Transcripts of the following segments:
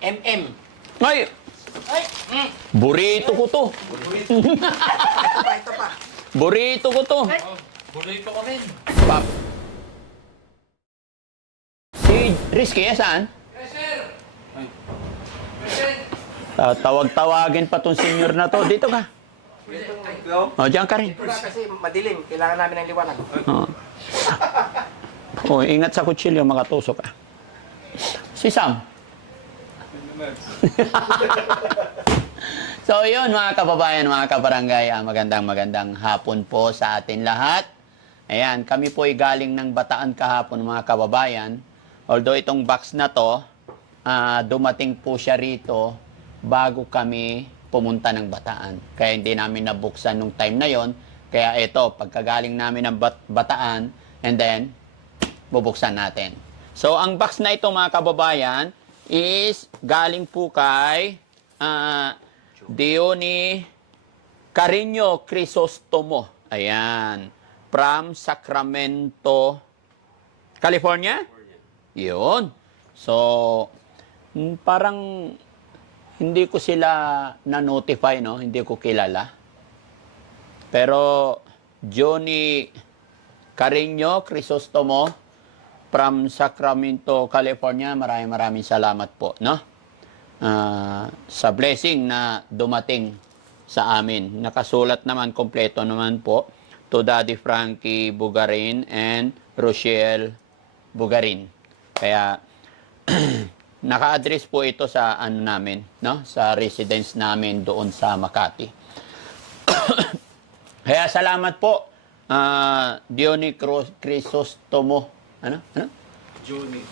MM. Ay! Ay! Burrito ko to. Ito pa. Burrito ko to. Burrito ko rin. Pap. Si Rizky, saan? Yes, sir. Tawag-tawagin pa tong senior na to. Dito ka. O, diyan ka rin. Kasi madilim. Kailangan namin ng liwanag. Ingat sa kutsilyo, makatusok ka. Si Sam. So, yun mga kababayan, mga kabarangay, magandang hapon po sa atin lahat. Ayan, kami po ay galing ng Bataan kahapon mga kababayan. Although itong box na to, dumating po siya rito bago kami pumunta ng Bataan. Kaya hindi namin nabuksan nung time na yon. Kaya ito, pagkagaling namin ng Bataan, and then, bubuksan natin. So, ang box na ito mga kababayan is galing po kay Diony Carino Crisostomo. Ayan. From Sacramento, California? Yun. So, parang hindi ko sila na-notify, no? Hindi ko kilala. Pero, Diony Carino Crisostomo from Sacramento, California, maraming salamat po, no? Sa blessing na dumating sa amin. Nakasulat naman, kompleto naman po, to Daddy Frankie Bugarin and Rochelle Bugarin. Kaya, naka-address po ito sa ano namin, no? Sa residence namin doon sa Makati. Kaya salamat po, Diony Crisostomo. Ano? Juni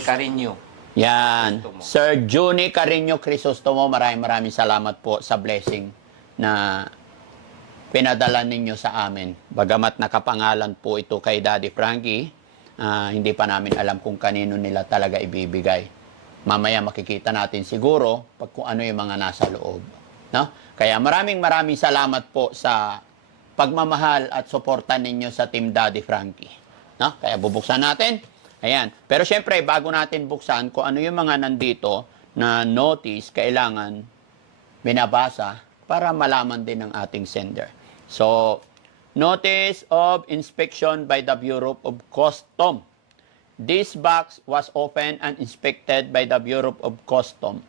Carino. Yan. Sir Juni Carino Crisostomo, maraming salamat po sa blessing na pinadala ninyo sa amin. Bagamat nakapangalan po ito kay Daddy Frankie, hindi pa namin alam kung kanino nila talaga ibibigay. Mamaya makikita natin siguro pag kung ano yung mga nasa loob. No? Kaya maraming salamat po sa pagmamahal at suporta ninyo sa Team Daddy Frankie. No? Kaya bubuksan natin. Ayan. Pero syempre, bago natin buksan, kung ano yung mga nandito na notice, kailangan binabasa para malaman din ng ating sender. So, Notice of Inspection by the Bureau of Customs. This box was opened and inspected by the Bureau of Customs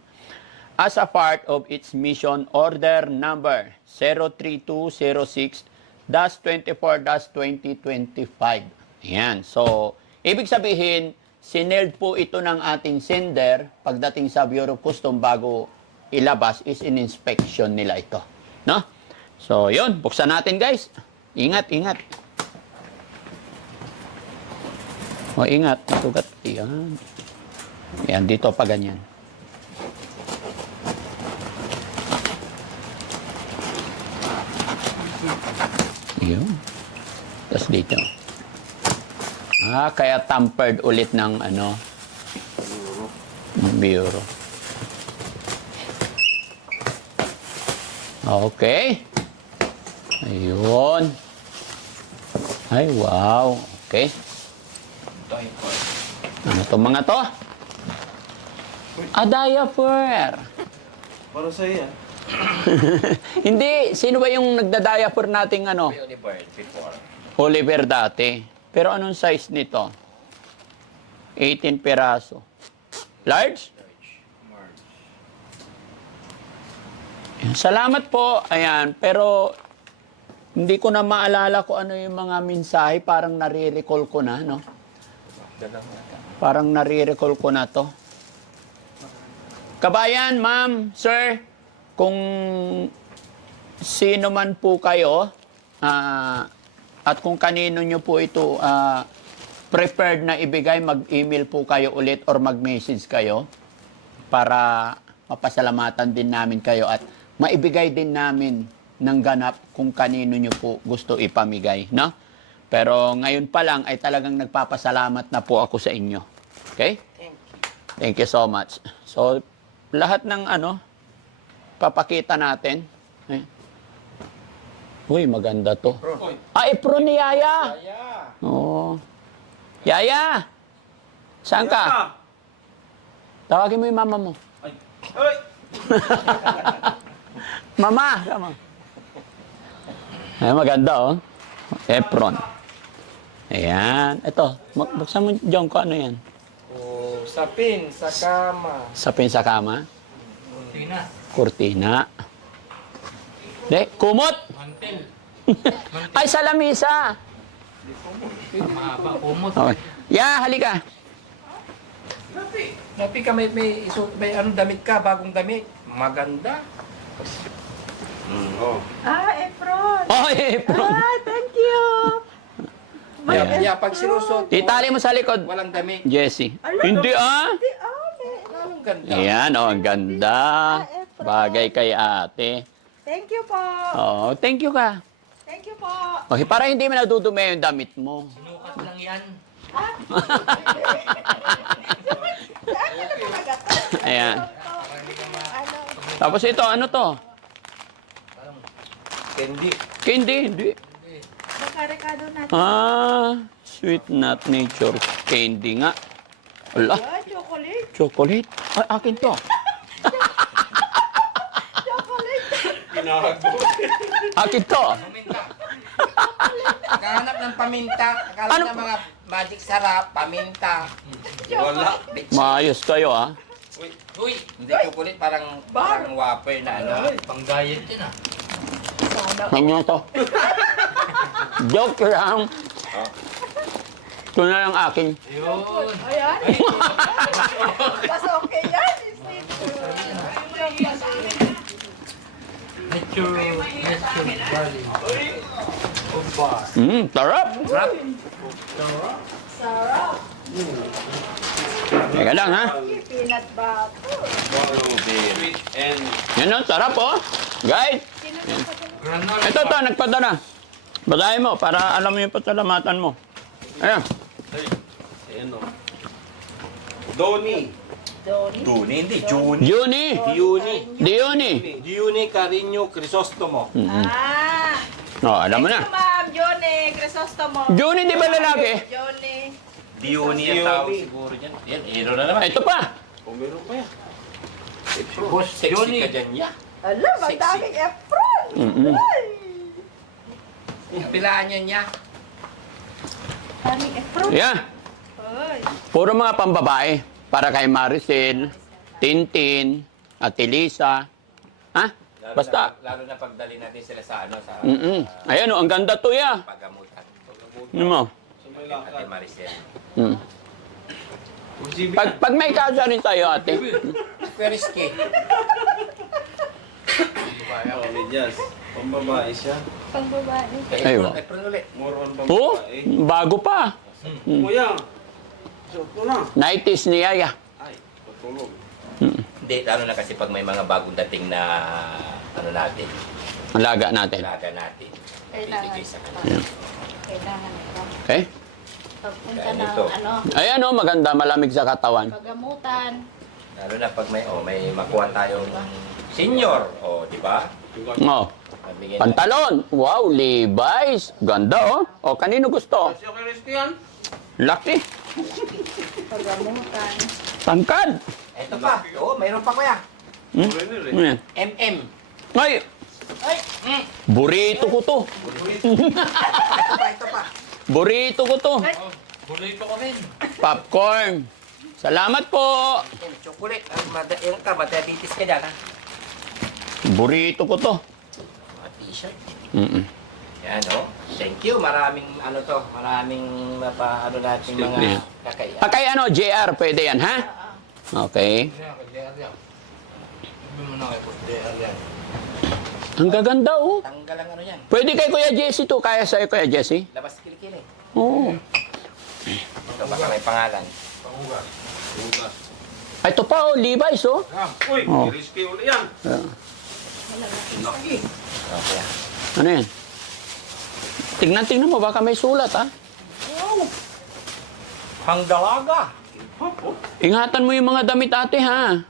as a part of its mission order number 03206-24-2025. Ayan. So, ibig sabihin, sineld po ito ng ating sender pagdating sa Bureau of Customs bago ilabas is in inspection nila ito. No? So, yun. Buksan natin, guys. Ingat. O, ingat. Matugat. Ayan. Ayan, dito pa ganyan. Ayan. Tapos dito. Kaya tampered ulit ng ano, Bureau. Okay. Ayun. Ay, wow. Okay. Ano itong mga to? Diaper. Para sa'yo yan. Hindi. Sino ba yung nagda-diaper nating ano? Oliver before. Oliver dati. Pero anong size nito? 18 peraso. Large? Salamat po. Ayan. Pero hindi ko na maalala kung ano yung mga mensahe. Parang nare-recall ko na, no? Parang nare-recall ko na to. Kabayan, ma'am, sir, kung sino man po kayo, at kung kanino nyo po ito preferred na ibigay, mag-email po kayo ulit or mag-message kayo para mapasalamatan din namin kayo at maibigay din namin ng ganap kung kanino nyo po gusto ipamigay, no? Pero ngayon pa lang ay talagang nagpapasalamat na po ako sa inyo. Okay? Thank you so much. So, lahat ng ano, papakita natin. Uy, maganda to. Apron ni Yaya. Oo. Yaya! Saan ka? Tawagin mo yung mama mo. Ay! Ay! Mama! Tama. Ay, maganda, oh. Apron. Ayan. Ito, buksan mo, John, ko ano yan? Oh, sapin sa kama. Sapin sa kama. Tina. Kurtina. De, kumot! Mantel. Ay, sa lamisa! Mahaba. Umot. Okay. Yeah, halika. Napi ka may anong damit ka, bagong damit. Maganda. Oh. Efron. Oh, apron. Thank you. Yeah, pag sinusot mo, Itali mo sa likod. walang damit. Jessie. Hindi, ah. Anong ganda? Ayan, oh, ang ganda. Bagay kay ate. Thank you po. Oh, thank you ka. Thank you po. Okay, para hindi mo nadudumi yung damit mo. Sinukat lang yan. Ayan. Ano? Tapos ito, ano to? Candy. Candy, hindi. Baka-rekado natin. Sweet nut nature candy nga. Wala, Chocolate. chocolate. Ay, akin to. Chocolate. Pinago. Akin to. Paminta. Nakahanap ng paminta. Akala Ano? ng mga magic sarap, paminta. Wala. Maayos kayo, ah. Uy. Uy, hindi chocolate, parang wafer na ano. Pang-diet yun ah. Ganyan to. Joke lang. Ito na lang akin. Ayun. Ayan. Mas okay yan. Nature. Valley. Sarap. Sarap. Sarap. Teka lang, ha. Peanut butter. Sweet and... Yan ang sarap, oh. Guys, Granola. ito to, nagpadala. Badahin mo para alam mo yung pasalamatan mo. Ayan. Ay. Ayan o. Doni. Duni, hindi. Juni. Juni. Diuni. Diuni. Diuni Carino Crisostomo. Ah. Oh, alam mo Thank na. you, Ma'am Johnny Crisostomo. Juni, di ba lalaki? Johnny. Diuni ang tawag siguro dyan. Yan, hero na naman. Ito pa. O meron pa yan. Boss, sexy Diuni. ka dyan, ya. Alam, ang Sexy. daming Efron. Mm-mm. Ay. Pilaan yan, ya. Daming Efron. Yan. Ay. Puro mga pambabae. Para kay Maricel, Tintin, at Elisa. Ha? Basta. Lalo na pagdali natin sila sa ano, sa Ayan, oh, ang ganda to, ya. pagamutan. Ano mo? Sa may Ate lakad. Maricel. Mm. Usibi. Pag may kasa rin tayo, ate. Periski. Medyas. Pambabae siya. Pang babae. Ayun. Apron ulit. More on Oh, pambabae. bago pa. Kuya. Suot mo na. 90s ni Yaya. Ay, patulog. Hindi, lalo na kasi pag may mga bagong dating na ano natin, Alaga natin. alaga natin. Kailangan. Bibigay sa kanila. Kailangan ito. Okay? Pagpunta Kaya ng ito. ano, Ayan, oh, maganda. Malamig sa katawan. pagamutan. Lalo na pag may makuha tayong senior, di ba? Oh, Mabigyan pantalon. Wow, Levi's. Ganda, oh. O, kanino gusto? Siya kay Christian. Laki. Pagamutan. Tangkad. Ito pa. Oo, mayroon pa kuya. Foreigner eh. Ano yan? MM. Ay, Ay! burrito ko to. Ito pa. Burrito ko to. Burrito ko rin. Popcorn. Salamat po. Yan, chocolate. Yung ka, diabetes ka dyan, ha? Burrito ko to. Mga t-shirt. Mm-mm. Yan, Thank you. Maraming maraming ano natin mga Yeah. kakaya. Kay ano, JR, pwede yan, ha? Okay. Kaya kay JR yan. Sabi mo na kay JR yan. Ang gaganda, oh. Tanggal ang ano yan. Pwede kay Kuya Jesse to. Kaya sa'yo, Kuya Jesse? Labas kilikili. Oo. Ito baka may pangalan. Pangugas. Pangugas. Ito pa, oh, Levi's, oh. Uy, Oh. risky ulit yan. Laki. Okay. Ano yan? Tingnan mo, baka may sulat, ha? Hang dalaga. Ingatan mo yung mga damit, ate, ha?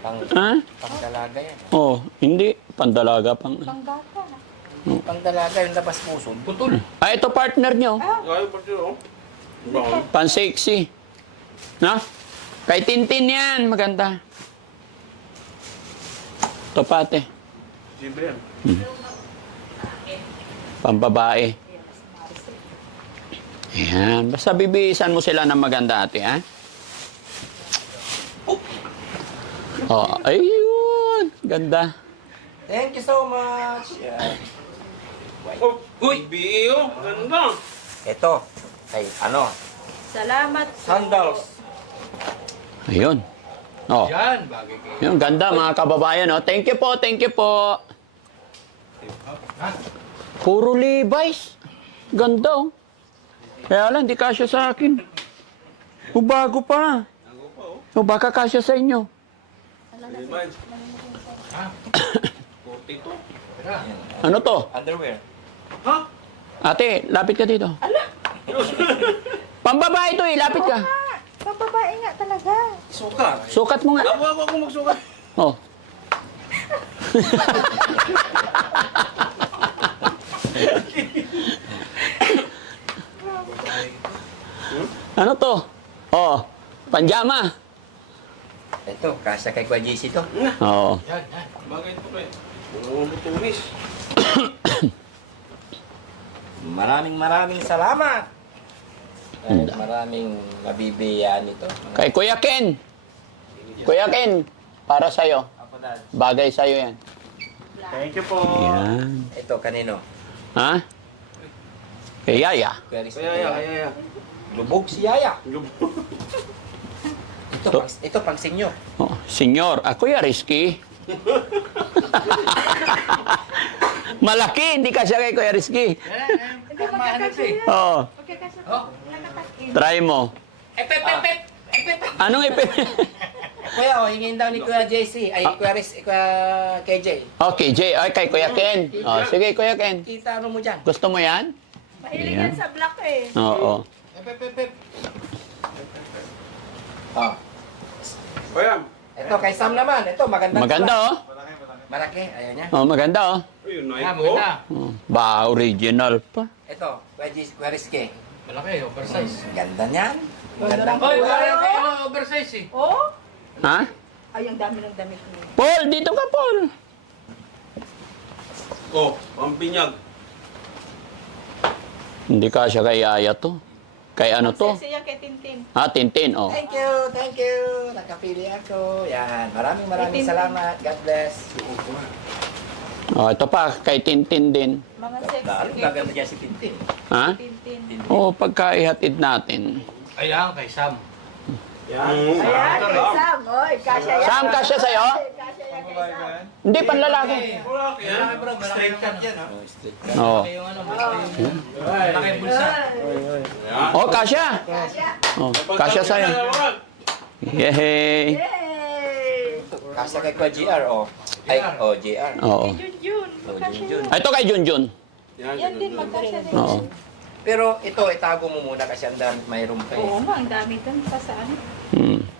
Ha? Pangdalaga yan. Oh, hindi. Pandalaga pang... Panggata. Pangdalaga yung labas puso. Putol. Ah, ito partner nyo. Gaya pa siya, oh. Brown. Pan-sexy. Na? Kay Tintin yan, maganda. Ito pate. Libre yan. Pambabae. Ayan. Basta bibihisan mo sila ng maganda ate, ha? Oh, ayun. Ganda. Thank you so much. Yan. Oh, uy, biyo. Ganda. Ito. Ay, ano? Salamat po. Sandals. Ayun. Oh. Yan, bagay kayo. Yung ganda mga kababayan, oh. Thank you po, thank you po. Puro Levi's. Ganda, oh. Kaya lang, di kasya sa akin. O, bago pa. O, baka kasya sa inyo. Ha? 42. Ano to? Underwear. Ha? Ate, lapit ka dito. Pambabae to eh, lapit ka. Pababae nga talaga. Suka. Sukat mo nga. Ako magsukat. Oh. Ano to? Oh, panjama. Ito, kasya kay Kuya JC to. Oo. Yan, yan. Bagay ito kayo. Umutumis. Maraming salamat. Ay, maraming mabibiyaan ito. Kay Kuya Ken. Kuya Ken, para sa'yo. Ako dad. Bagay sa'yo yan. Thank you po. Yan. Ito, kanino? Ha? Kay Yaya. Kuya Rizky. Kaya. Lubog si Yaya. Ito pang sinyo. Oh, senyor. Kuya Rizky. Malaki, hindi ka siya kay Kuya Rizky. Hindi magkakasya yan. Oo. Magkakasya. Nakatakin. Try mo. Anong ipin? Kuya, hingin daw ni Kuya JC. Ay, Kuya KJ. Okay, Jay. Ay, kay Kuya Ken. Oh, sige, Kuya Ken. Kita ano mo dyan? Gusto mo yan? Mahilig Ayan. yan sa black eh. Oo. Oh. Kuya. Ito, kay Sam naman. Ito, maganda. Maganda, oh. Malaki, ayaw niya. Oh, maganda, oh. Ayun, Nike ko. Oh, ba, original pa. Ito, Kuya Rizky. Malaki, oversize. Ganda niyan. Ganda. Oy, parang kayo oversize eh. Oh? Ha? Ay, ang dami ng damit mo. Paul, dito ka, Paul. Oh, pampinyag. Hindi ka siya kay Yaya to. Kay ano to? Siya kay Tintin. Ah, Tintin, oh. Thank you. Nakapili ako. Yan, maraming salamat. God bless. Oh, ito pa, kay Tintin din. Mga Lalo, sexy. gaganda dyan si Tintin. Ha? Tintin. Oo, pagka ihatid natin. Ayan, kay Sam. Yan. Ayan, kay Sam. Oy, kasya yan. Sam, kasya sa'yo? Kasya yan kay Sam. Hindi, panlalaki. Malaki yan. Straight cut yan, ha? Oo. Yung ano, malaki bulsa. Oh, kasya. Kasya. Oh, kasya sa'yo. Yehey. Yay! Kasa kay Kuya GR, oh. Ay, oh, GR. Oo. Junjun. Magkasya Junjun. yan. Ito kay Junjun. Yan din, magkasya din. Oo. Pero ito, itago mo muna kasi ang dami mayroon pa eh. Oo nga, ang dami dun pa sa ano.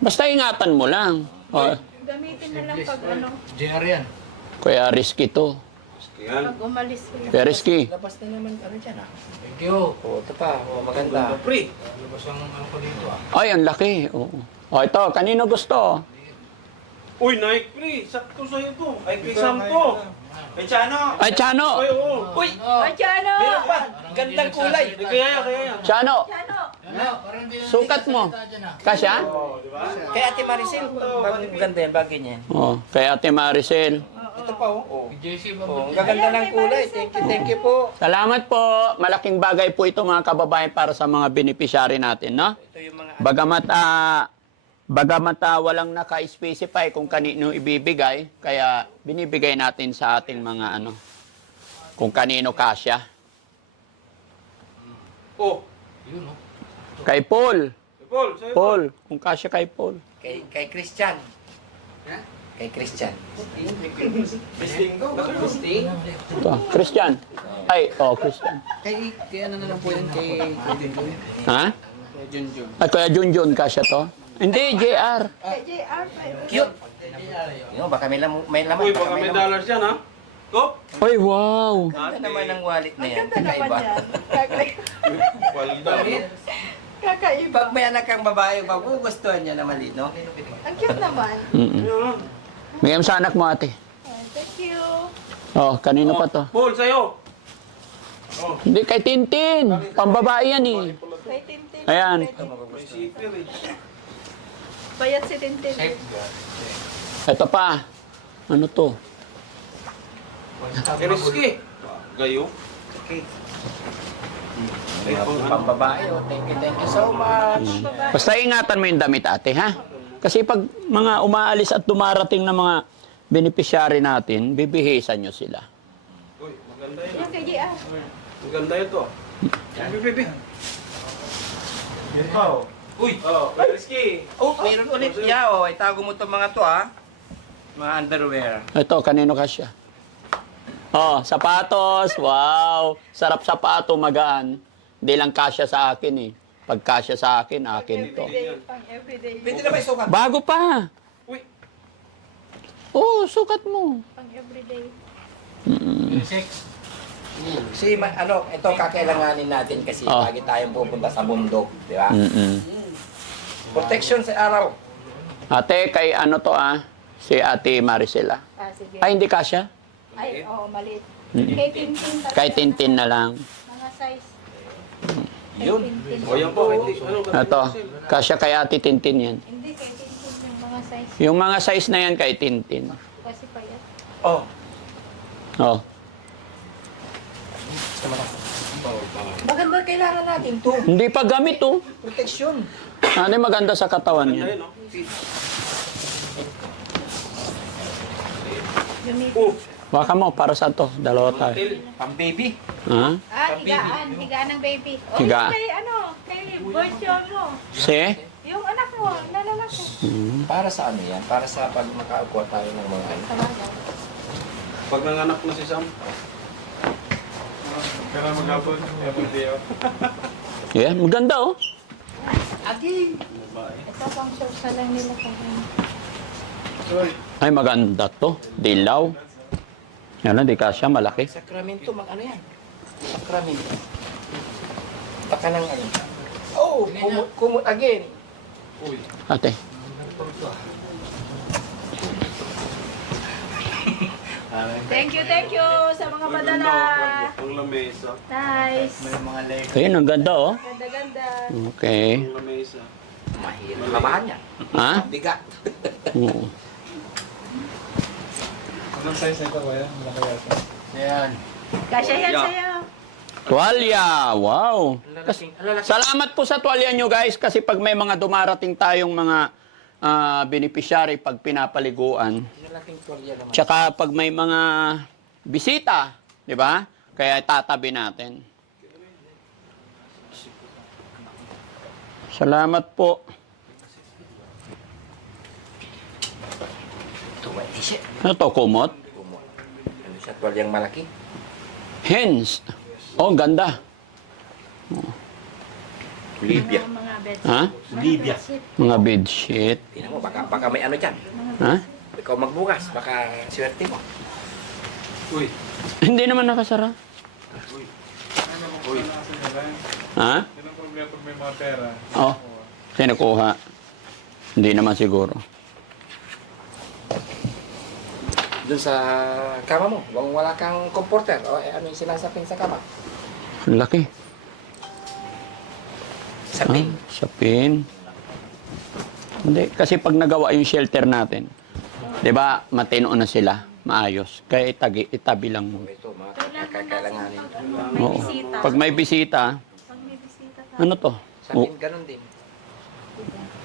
Basta ingatan mo lang. Oh, Gamitin na lang pag ano, JR yan. Kuya Rizky to. Yan. pag umalis sila. Kuya Rizky. Labas na naman, ano dyan ah. Thank you. Oh, ito pa, oh, maganda. Free. Labas ang ano ko dito, ah. Ay, ang laki. Oo. Oh, ito, kanino gusto? Uy, Nike free. Sakto sa'yo to. Ay, kay Sam to. Kay Chano. Ay, Chano. Ay, oo. Uy! Ay, Chano! Meron pa! Gandang kulay! Ay, kaya. Chano, Chano! sukat mo. Kasya? Oh, di ba? Kay Ate Maricel, maganda yan, bagay niya. Oh, kay Ate Maricel. Ito pa, oh. Oh, JC oh ang gaganda ng kulay. Thank you po. Salamat po. Malaking bagay po ito mga kababayan para sa mga beneficiary natin, no? Ito yung mga... Bagamat walang naka-specify kung kanino ibibigay, kaya binibigay natin sa ating mga ano, kung kanino kasya. Oh. Yun, oh. Kay Paul. Paul, sa'yo. Paul, kung kasya kay Paul. Kay Christian. Kay Christian. Bisting ko. Bisting. Ito, Christian. Ay, Christian. Kay ano na lang po yan, kay Junjun. Ha? Kay Junjun. Ay, kaya Junjun kasya to? Hindi, JR. Kay JR. Cute! Yun, baka may laman. Uy, baka may dollars yan, ha? Go. Ay, wow. Ganda naman ang wallet na yan. Maganda naman Kakaiba. yan. Walda. Kakaiba. Pag may anak kang babae, magugustuhan niya na maliit, no? Ang cute naman. Yun. Bigyan mo sa anak mo, ate. Thank you. Oh, kanino pa to? Paul, sa'yo. Hindi, kay Tintin. Pambabae yan eh. Kay Tintin. Ayan. May zipper eh. Bayat si Tintin. Ito pa. Ano to? Risky. Gayo. Okay. Pang babae, oh. Thank you so much. Basta ingatan mo yung damit, ate, ha? Kasi pag mga umaalis at dumarating na mga beneficiary natin, bibihisan nyo sila. Uy, maganda yun. Yung kay JR. Maganda yun to. Bibi. Uy, risky. Oh, mayroon ulit. Yeah, oh. Itago mo itong mga to, ah. Mga underwear. Ito, kanino kasya? Oh, sapatos. Wow. Sarap sapato, magaan. Hindi lang kasya sa akin eh. Pag kasya sa akin, akin to. Everyday. Pang everyday. Pwede na ba isukat? Bago pa. Uy. Oh, sukat mo. Pang everyday. Si, ito kakailanganin natin kasi Oh. lagi tayong pupunta sa bundok, di ba? Mm-mm. Protection sa araw. Ate, kay ano to ah? Si Ate Maricela. Sige. Ay, hindi kasya? Ay, oo, maliit. Mm. Kay Tintin. talaga. Kay Tintin na lang. Mga size. Kay Yun. Tintin. O yan po. Ito, kasya kay Ate Tintin yan. Hindi, kay Tintin yung mga size. Yung mga size na yan kay Tintin. Kasi payat. Oh. Oh. Maganda kailangan natin to. Hindi pa gamit oh. Protection. Ano yung maganda sa katawan Maganda yan? yun, no? Gamitin. Oh, Baka mo, para sa to. Dalawa tayo. Pang baby. Ha? Higaan. Higaan ng baby. O, Higa. yung kay, kay version mo. Si? Yung anak mo, nalalaki. Para sa ano yan? Para sa pag makakuha tayo ng mga ano. Talaga. pag nanganak na si Sam. Kailangan maghapon. Yapon Dio. Yeah, maganda oh. Agi! Ito pang sauce na lang nila pag Ay, maganda to. Dilaw. Yan, hindi kasya, malaki. Sacramento, ano yan? Sacramento. Baka ng ano. Oh, kumot again. Ate. Thank you sa mga padala. Ang lamesa. Nice. May mga leg. Ayun, ang ganda oh. Ganda-ganda. Okay. Ang lamesa. Mahirap. Labahan yan. Ha? Bigat. Oo. Anong size nito kuya? Malaki yata. Ayan. Kasya yan Yeah. sa'yo. Tuwalya. Wow. Lalaking. Salamat po sa tuwalya nyo guys kasi pag may mga dumarating tayong mga beneficiary pag pinapaliguan, Lalaking tuwalya naman. tsaka pag may mga bisita, di ba? Kaya tatabi natin. Salamat po. Tuwa. T-shirt. Ano to, kumot? Kumot. Ano siya? Tuwalyang malaki? Hens. Oh, ganda. Libya. Mga beds. Ha? Libya. Mga bedsheet. Tingnan mo, baka may ano dyan. Ha? Ikaw magbukas, baka swerte mo. Uy. Hindi naman nakasara. Uy. Ha? Yan ang problema pag may mga pera. Oh. Sinukuha. Hindi naman siguro. Doon sa kama mo, kung wala kang comforter, o ano yung sinasapin sa kama? Ang laki. Sapin. Sa pin. Hindi, kasi pag nagawa yung shelter natin, 'di ba, matino na sila, maayos. Kaya itabi lang mo. Ito, mga kakailanganin. May Oo. bisita. Pag may bisita, Pag may bisita ka. ano to? Sapin, ganun din.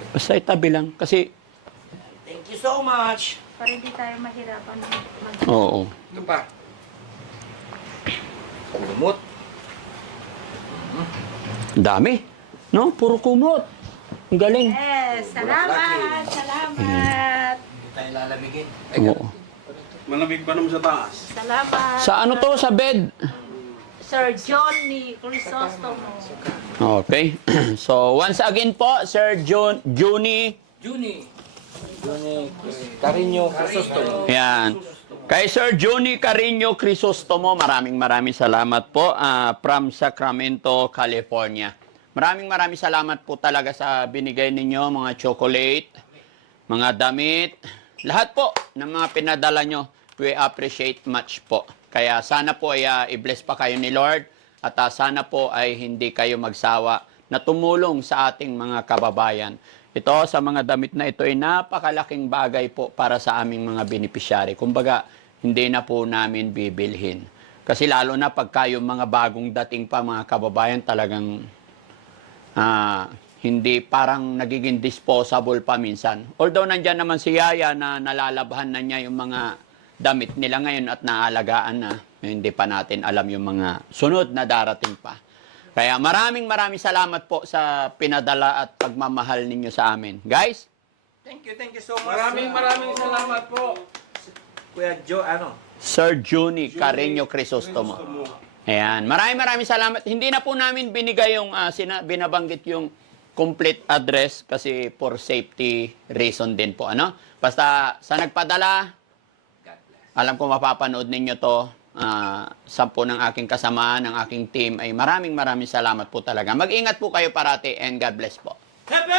Basta itabi lang. Kasi, Thank you so much! Para hindi tayo mahirapan mag oo. Ito pa. Kumot. Dami. No? Puro kumot. Ang galing. Yes, salamat. Salamat. Hindi tayo lalamigin. Oo. Malamig ba naman sa taas? Salamat. Sa ano to? Sa bed? Sir John ni Crisostomo. Okay. So, once again po, Sir Juni. Juni. Juni. Carino Crisostomo. Yan. Kay Sir Juni Carino Crisostomo, maraming salamat po from Sacramento, California. maraming salamat po talaga sa binigay ninyo, mga chocolate, mga damit, lahat po ng mga pinadala nyo. We appreciate much po. Kaya sana po ay i-bless pa kayo ni Lord at sana po ay hindi kayo magsawa na tumulong sa ating mga kababayan. Ito sa mga damit na ito ay napakalaking bagay po para sa aming mga beneficiary. Kumbaga, hindi na po namin bibilhin. Kasi lalo na pagka yung mga bagong dating pa mga kababayan talagang hindi parang nagiging disposable pa minsan. Although nandyan naman si Yaya na nalalabhan na niya yung mga damit nila ngayon at naalagaan na, hindi pa natin alam yung mga sunod na darating pa. Kaya maraming salamat po sa pinadala at pagmamahal ninyo sa amin. Guys, Thank you so much. Maraming salamat po. Kuya Joe, Sir Juni Carreño Crisostomo. Ayan, maraming salamat. Hindi na po namin binigay yung binabanggit yung complete address kasi for safety reason din po, ano? Basta sa nagpadala, alam ko mapapanood ninyo to. Sampo ng aking kasamaan, ng aking team ay maraming salamat po talaga. Mag-ingat po kayo parati and God bless po. Happy!